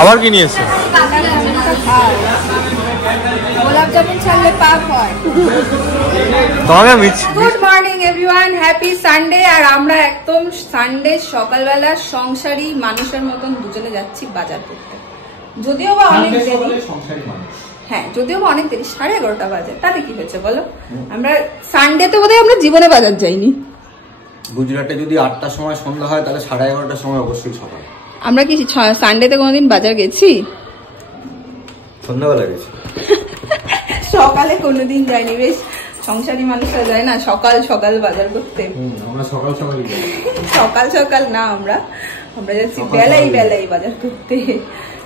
আবার কি নিয়ে এসছে? গোলাপ জামুন ছাড়লে পাপ হয়। Good morning everyone, happy Sunday. আর আমরা একদম সানডে সকালবেলা সংসারী মানুষের মতন দুজনে যাচ্ছি বাজার করতে। যদিও বা অনেক দেরি, হ্যাঁ যদিও বা অনেক দেরি, 11:30 বাজে, তাতে কি হয়েছে বলো? আমরা সানডেতে বোধহয় আমরা জীবনে বাজার যাইনি। গুজরাটে যদি 8টার সময় সন্ধ্যা হয় তাহলে 11:30টার সময় অবশ্যই সকাল। আমরা কি সানডেতে কোনোদিন বাজার গেছি? সন্ধ্যাবেলা গেছি। সকালে কোনোদিন যাইনি। বেশ সংসারী মানুষরা যায় না সকাল সকাল বাজার করতে। আমরা সকাল সকাল সকাল সকাল না, আমরা যাচ্ছি বেলাই বেলাই বাজার করতে।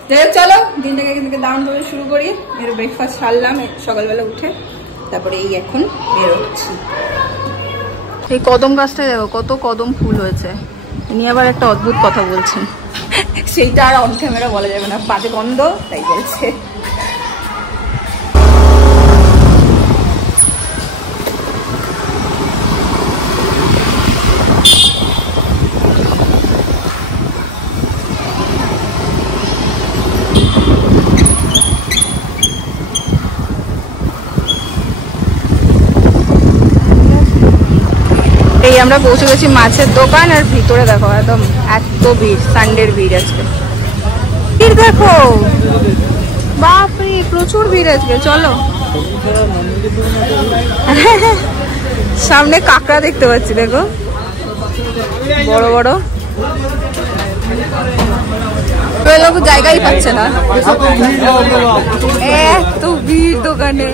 যাই হোক চলো দিনটাকে এখান থেকে দাম করে শুরু করি। এর ব্রেকফাস্ট সারলাম সকালবেলা উঠে, তারপরে এই এখন বেরোচ্ছি। এই কদম গাছটায় দেখো কত কদম ফুল হয়েছে। ইনি আবার একটা অদ্ভুত কথা বলছেন, সেইটা আর অন ক্যামেরা বলা যাবে না, বাজে গন্ধ, তাই বলছে। আমরা পৌঁছে গেছি মাছের দোকান, আর ভিতরে দেখো একদম এত ভিড়, সানডের ভিড় আজকে। ভিড় দেখো, বাপরে প্রচুর ভিড় আজকে। চলো সামনে কাঁকড়া দেখতে পাচ্ছি, দেখো বড় বড়। লোক জায়গাই পাচ্ছে না, এত ভিড় দোকানে।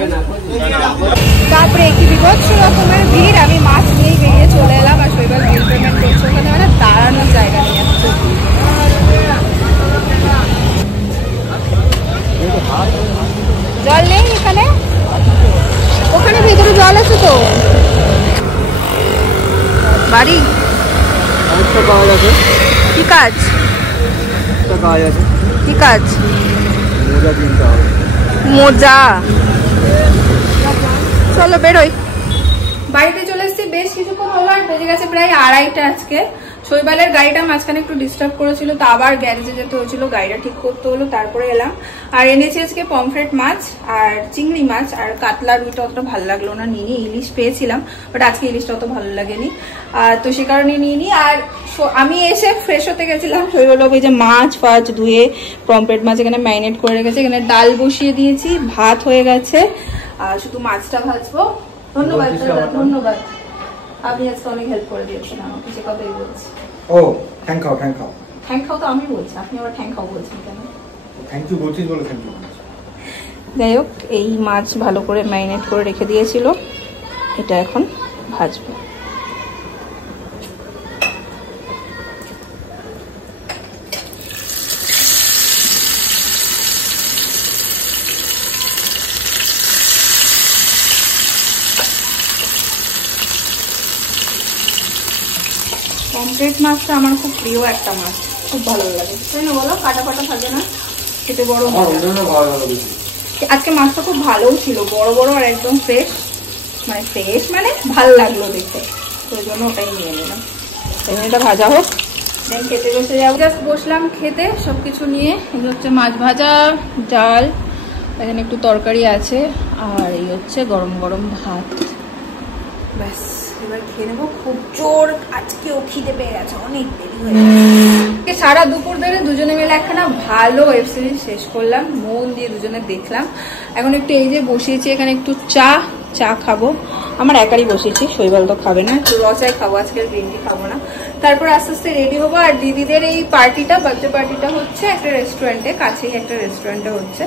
তারপরে কি বিভৎস রকমের ভিড়। আমি মাছ নিয়েই বেরিয়ে চলে এলাম, আর শৈবাল বিল পেমেন্ট করছে ওখানে, মানে দাঁড়ানোর জায়গা নেই, এত জল নেই এখানে। ওখানে ভিতরে জল আছে তো। বাড়ি কি কাজ? কি কাজ? মোজা। চলো বেরোই। বাড়িতে চলে এসেছি, বেশ কিছুক্ষণ হলো, আর বেজে গেছে প্রায় 2:30 আজকে। শৈবালের গাড়িটা মাঝখানে একটু ডিস্টার্ব করেছিল, তো আবার গ্যারেজে যেতে হয়েছিল, গাড়িটা ঠিক করতে হলো, তারপরে এলাম। আর এনেছি আজকে পমফ্রেট মাছ আর চিংড়ি মাছ, আর কাতলা রুইটা অতটা ভালো লাগলো না, নিয়ে ইলিশ পেয়েছিলাম, বাট আজকে ইলিশটা অত ভালো লাগেনি, তো সে কারণে নিয়ে নি। আর আমি এসে ফ্রেশ হতে গেছিলাম, শৈবাল ওই যে মাছ ফাছ ধুয়ে পমফ্রেট মাছ এখানে ম্যারিনেট করে রেখেছে, এখানে ডাল বসিয়ে দিয়েছি, ভাত হয়ে গেছে, আর শুধু মাছটা ভাজবো। ধন্যবাদ ধন্যবাদ, আপনি আজকে অনেক হেল্প করে দিয়েছেন আমাকে, সে কথাই বলছি। ও thank you thank you. Thank you তো আমি বলছি, আপনি আবার থ্যাংক ইউ বলছেন কেন? থ্যাংক ইউ বলছিস বলে থ্যাংক ইউ। যাই হোক, এই মাছ ভালো করে ম্যারিনেট করে রেখে দিয়েছিল, এটা এখন ভাজবো। পমফ্রেট মাছটা আমার খুব প্রিয় একটা মাছ, খুব ভালো লাগে, তাই না বলো? কাটা ফাটা থাকে না, খেতে বড়। আজকে মাছটা খুব ভালোও ছিল, বড় বড় আর একদম ফ্রেশ, মানে ভালো লাগলো দেখতে, তো ওই জন্য ওটাই নিয়ে নিলাম। এটা ভাজা হোক, দেন খেতে বসে যাবো। জাস্ট বসলাম খেতে, সবকিছু নিয়ে। এগুলো হচ্ছে মাছ ভাজা, ডাল, এখানে একটু তরকারি আছে, আর এই হচ্ছে গরম গরম ভাত। ব্যাস এবার খেয়ে নেবো। খুব জোর আজকেও খিদে পেয়ে গেছে, অনেক দেরি হয়ে গেছে। সারা দুপুর ধরে দুজনে মিলে একখানা ভালো ওয়েব সিরিজ শেষ করলাম, মন দিয়ে দুজনে দেখলাম। এখন একটু এই যে বসিয়েছি এখানে একটু চা খাবো, আমার একারই বসিয়েছি, শৈবাল তো খাবে না, একটু র চাই খাবো, আজকে গ্রিন টি খাবো না। তারপর আস্তে আস্তে রেডি হবো। আর দিদিদের এই পার্টিটা, বার্থডে পার্টিটা হচ্ছে একটা রেস্টুরেন্টে, কাছেই একটা রেস্টুরেন্টে হচ্ছে,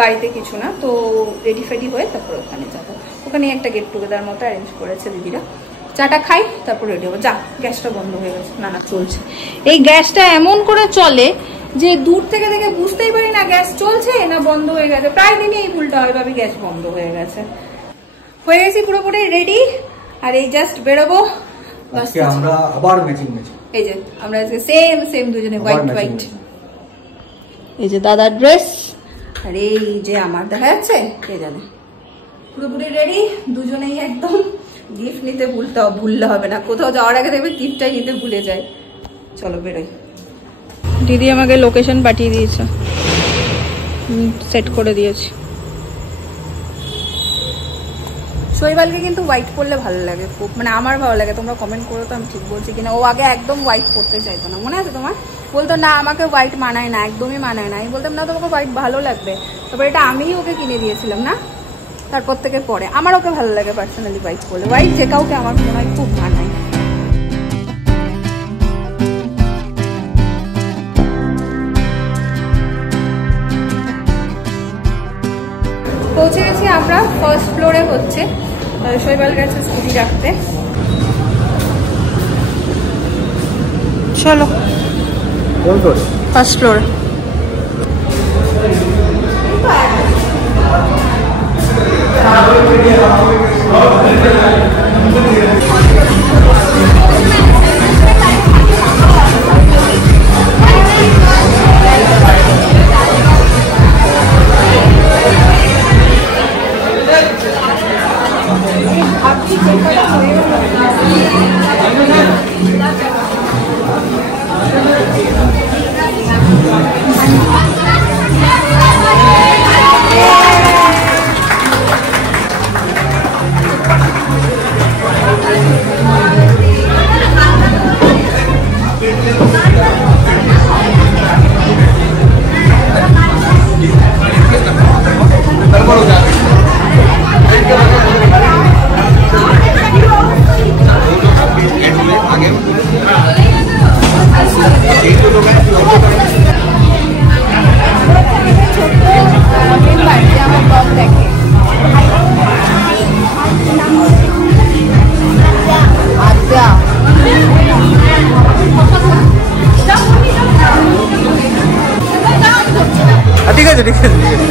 বাড়িতে কিছু না। তো রেডি ফেডি হয়ে তারপর ওখানে যাবো, ওখানে একটা গেট টুগেদার মতো অ্যারেঞ্জ করেছে দিদিরা। চাটা খাই তারপর রেডি হবো। যা, গ্যাসটা বন্ধ হয়ে গেছে। না চলছে, এই গ্যাসটা এমন করে চলে যে দূর থেকে দেখে বুঝতেই পারি না গ্যাস চলছে না বন্ধ হয়ে গেছে। প্রায় দিনই এই ভুলটা হয়, ভাবি গ্যাস বন্ধ হয়ে গেছে। হয়ে গেছি পুরোপুরি রেডি, আর এই জাস্ট বেরোবো। আমরা আবার ম্যাচিং, এই যে আমরা আজকে সেম দুজনে হোয়াইট। এই যে দাদার ড্রেস, আর এই যে আমার, দেখা যাচ্ছে কে জানে। পুরোপুরি রেডি দুজনেই একদম। গিফট নিতে ভুললে হবে না, কোথাও যাওয়ার আগে দেখবে গিফটটাই নিতে ভুলে যায়। চলো বেরোই। দিদি আমাকে লোকেশন পাঠিয়ে দিয়েছে, সেট করে দিয়েছি। শৈবালকে কিন্তু হোয়াইট পরলে ভালো লাগে খুব, মানে আমার ভালো লাগে। তোমরা কমেন্ট করো তো আমি ঠিক বলছি কিনা। ও আগে একদম হোয়াইট পরতে চাইতো না, মনে আছে তোমার? বলতো না আমাকে হোয়াইট মানায় না, একদমই মানায় না। আমি বলতাম না তোমাকে হোয়াইট ভালো লাগবে। তারপর এটা আমিই ওকে কিনে দিয়েছিলাম না, তারপর থেকে পরে আমার ওকে ভালো লাগে পার্সোনালি হোয়াইট পরলে। হোয়াইট যে কাউকে আমার মনে হয় খুব মানায়। পৌঁছে গেছি আমরা ফার্স্ট ফ্লোরে, হচ্ছে শৈবাল গেছে স্কুটি রাখতে। চলো ফার্স্ট ফ্লোর। ঠিক আছে ঠিক আছে ঠিক আছে।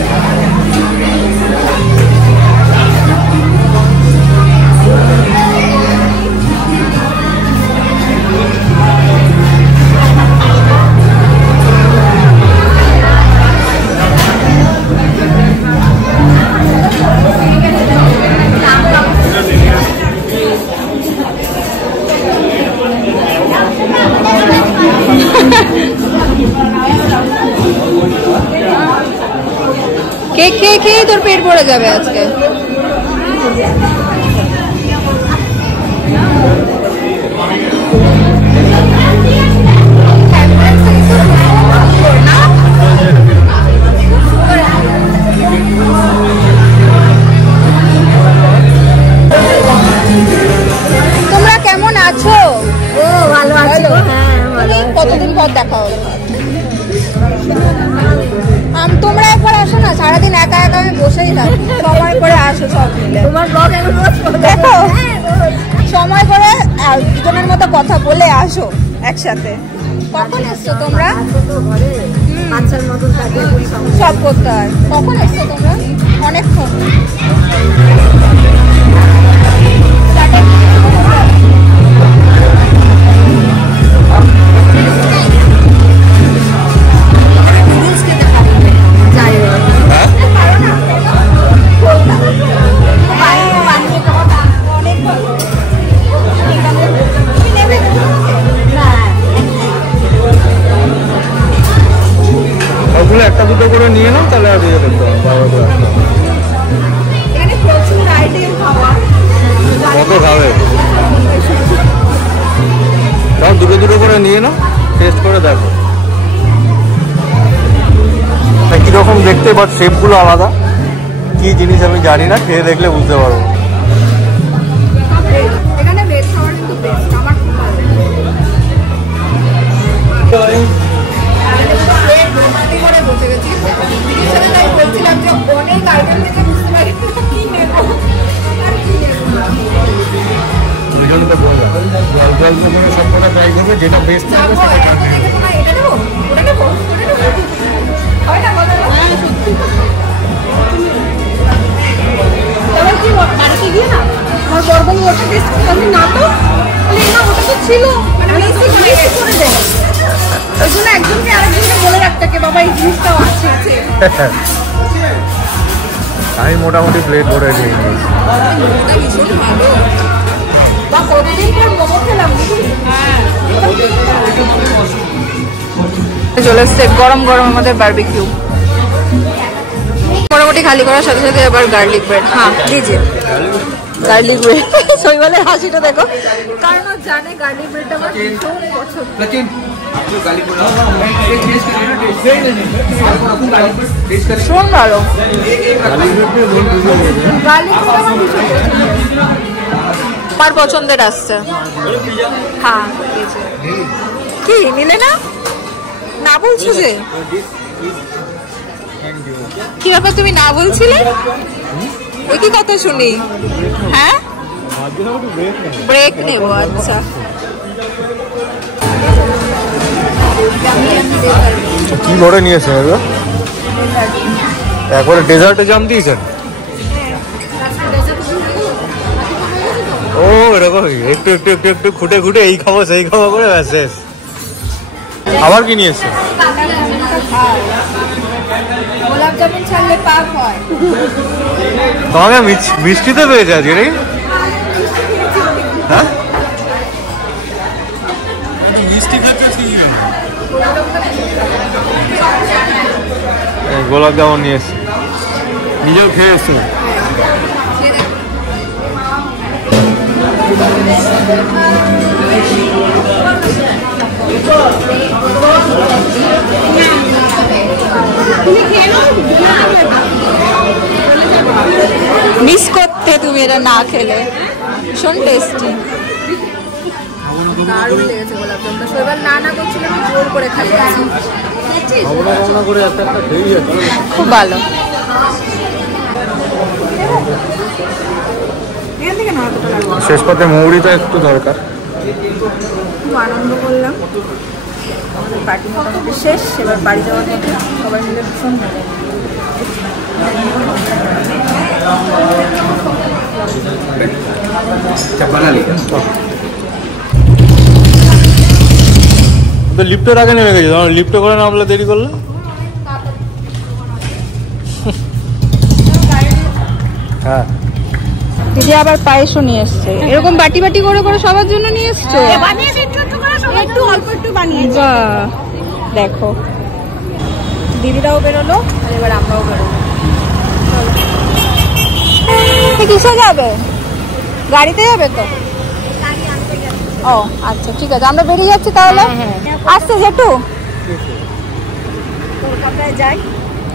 কেক খেয়ে খেয়ে তোর পেট ভরে যাবে আজকে। তোমরা কেমন আছো? ভালো আছো? কতদিন পর দেখা হলো। তোমরা একবার আসো না, সারাদিন একা একা আমি বসেই থাকি। সময় করে আসো সব মিলে। তোমার ব্লগ এখন দেখো, সময় করে দুজনের মতো কথা বলে আসো একসাথে। কখন এসছো তোমরা? বাচ্চার মতন থাকে সব করতে হয়। কখন এসছো তোমরা? অনেকক্ষণ। একটা দুটো করে নিয়ে নাও, তাহলে আর দিয়ে দেখতে হবে। এখানে প্রচুর আইটেম খাওয়া। কত খাবে? তাও দুটো দুটো করে নিয়ে নাও, টেস্ট করে দেখো কিরকম দেখতে, বাট শেপগুলো আলাদা। কি জিনিস আমি জানি না, খেয়ে দেখলে বুঝতে পারবো। এখানে ভেজ খাবার কিন্তু বেস্ট, আমার খুব ভালো লাগে। করে বসে গেছি, তাই বলছিলাম যে অনেক আইটেম থেকে বুঝতে পারি কি নেব আর কি নেব না। ওই জন্য তো বললাম জল জল করে সবকটা ট্রাই করবে, যেটা বেস্ট থাকবে সেটা খাবে। এটা নেবো, ওটা নেবো, হয় না বলো? হ্যাঁ সত্যি। তবে কি বাড়িতে গিয়ে না আমার বর্বন ওটা টেস্ট করলাম না, তো না ওটা তো ছিল, মানে মিক্স করে দেয়। ওই জন্য একজনকে আরেকজনকে বলে রাখতে বাবা এই জিনিসটাও আছে। আমি মোটামুটি প্লেট ভরে নিয়ে নিয়েছি। ভীষণ ভালো। বা কতদিন পর মোমো খেলাম। হ্যাঁ চলে এসছে গরম গরম আমাদের বারবিকিউ। মোটামুটি খালি করার সাথে সাথে এবার গার্লিক ব্রেড। হ্যাঁ দিজিয়ে গার্লিক ব্রেড। শৈবালের হাসিটা দেখো, কারণ ও জানে গার্লিক ব্রেডটা আমার ভীষণ পছন্দ। ভীষণ ভালো গার্লিক ব্রেড আমার ভীষণ পছন্দ। আমার পছন্দের আসছে। হ্যাঁ কি নিলে না না বলছো যে কি ব্যাপার, তুমি না বলছিলে? ওই কি কথা শুনি? হ্যাঁ ব্রেক নেব। আচ্ছা কি করে নিয়েছে একবারে ডেজার্টে জাম দিয়েছেন? ও এরকমই একটু একটু একটু একটু খুঁটে খুঁটে এই খাবো সেই খাবো করে শেষ। আবার কি নিয়েছে? গোলাপ জামুন ছাড়লে পাক হয়। তোমাকে মিষ্টিতে পেয়েছে আজকে রে? হ্যাঁ মিষ্টি গোলাপ জামুন নিয়ে এসছে, নিজেও খেয়ে এসছে। মিস করতে তুমি এটা না খেলে, ভীষণ টেস্টি। দারুণ লেগেছে গোলাপ জামুনটা। শৈবাল না করছিল, আমি জোর করে খাইয়েছি। খুব ভালো। শেষ পথে মৌরিটা একটু দরকার। খুব আনন্দ করলাম, আমাদের পার্টি মোটামুটি শেষ। এবার বাড়ি যাওয়ার মধ্যে সবাই মিলে ভীষণ ভালো। লিফটের আগে নেমে গেছে, লিফটে করে নামলে দেরি করলে। হ্যাঁ দিদি আবার পায়েসও নিয়ে এসছে, এরকম বাটি বাটি করে করে সবার জন্য নিয়ে এসছো। একটু অল্প একটু বানিয়েছি। বাহ দেখো, দিদিরাও বেরোলো আর এবার আমরাও বেরোলো। কিসে যাবে? গাড়িতে যাবে তো? ও আচ্ছা ঠিক আছে, আমরা বেরিয়ে যাচ্ছি তাহলে। আসছে জেঠু, কলকাতায় যাই।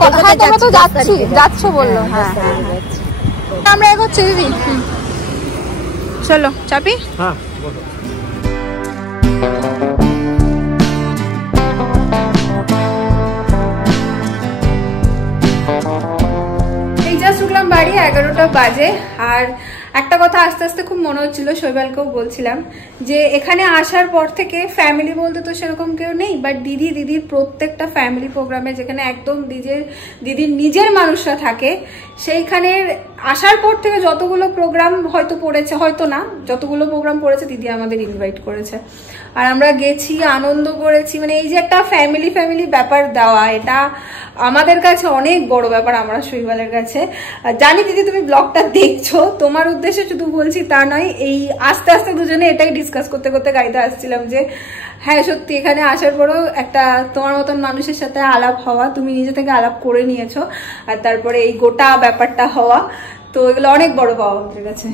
কোথায় তোমরা তো যাচ্ছ বললো। হ্যাঁ আমরা এগোচ্ছি দিদি। চলো চাপি। হ্যাঁ ঢুকলাম বাড়ি, 11টা বাজে। আর একটা কথা আস্তে আস্তে খুব মনে হচ্ছিল, শৈবালকেও বলছিলাম যে এখানে আসার পর থেকে ফ্যামিলি বলতে তো সেরকম কেউ নেই, বাট দিদির প্রত্যেকটা ফ্যামিলি প্রোগ্রামে যেখানে একদম দিদির নিজের মানুষরা থাকে, সেইখানের আসার পর থেকে যতগুলো প্রোগ্রাম হয়তো পড়েছে, হয়তো না, যতগুলো প্রোগ্রাম পড়েছে দিদি আমাদের ইনভাইট করেছে। আর আমরা গেছি, আনন্দ করেছি। মানে এই যে একটা ফ্যামিলি ব্যাপার দেওয়া, এটা আমাদের কাছে অনেক বড় ব্যাপার, আমরা শৈবালের কাছে। জানি দিদি তুমি ব্লগটা দেখছো, তোমার উদ্দেশ্যে শুধু বলছি তা নয়। এই আস্তে আস্তে দুজনে এটাই ডিসকাস করতে করতে গাড়িতে আসছিলাম যে হ্যাঁ সত্যি এখানে আসার পরেও একটা তোমার মতন মানুষের সাথে আলাপ হওয়া, তুমি নিজে থেকে আলাপ করে নিয়েছো, আর তারপরে এই গোটা ব্যাপারটা হওয়া, তো এগুলো অনেক বড় পাওয়া আমাদের কাছে।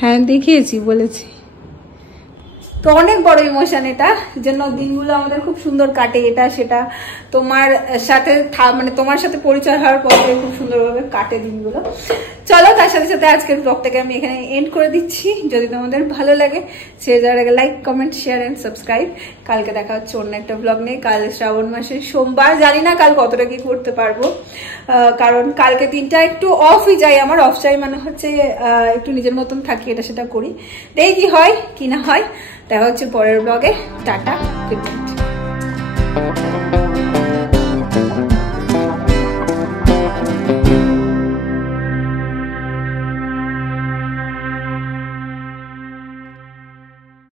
হ্যাঁ দেখিয়েছি, বলেছি তো, অনেক বড় ইমোশন এটা, জন্য দিনগুলো আমাদের খুব সুন্দর কাটে। এটা সেটা তোমার সাথে মানে তোমার সাথে পরিচয় হওয়ার পর থেকে খুব সুন্দরভাবে কাটে দিনগুলো। চলো তার সাথে সাথে আজকের ব্লগটাকে আমি এখানে এন্ড করে দিচ্ছি। যদি তোমাদের ভালো লাগে সে যাওয়ার আগে like, comment, share and subscribe. কালকে দেখা হচ্ছে অন্য একটা ব্লগ নিয়ে। কাল শ্রাবণ মাসের সোমবার, জানি না কাল কতটা কি করতে পারবো, কারণ কালকে দিনটা একটু অফই যাই আমার। অফ চাই মানে হচ্ছে একটু নিজের মতন থাকি, এটা সেটা করি, দেখি কি হয় কি না হয়। দেখা হচ্ছে পরের ব্লগে। Tata, good night.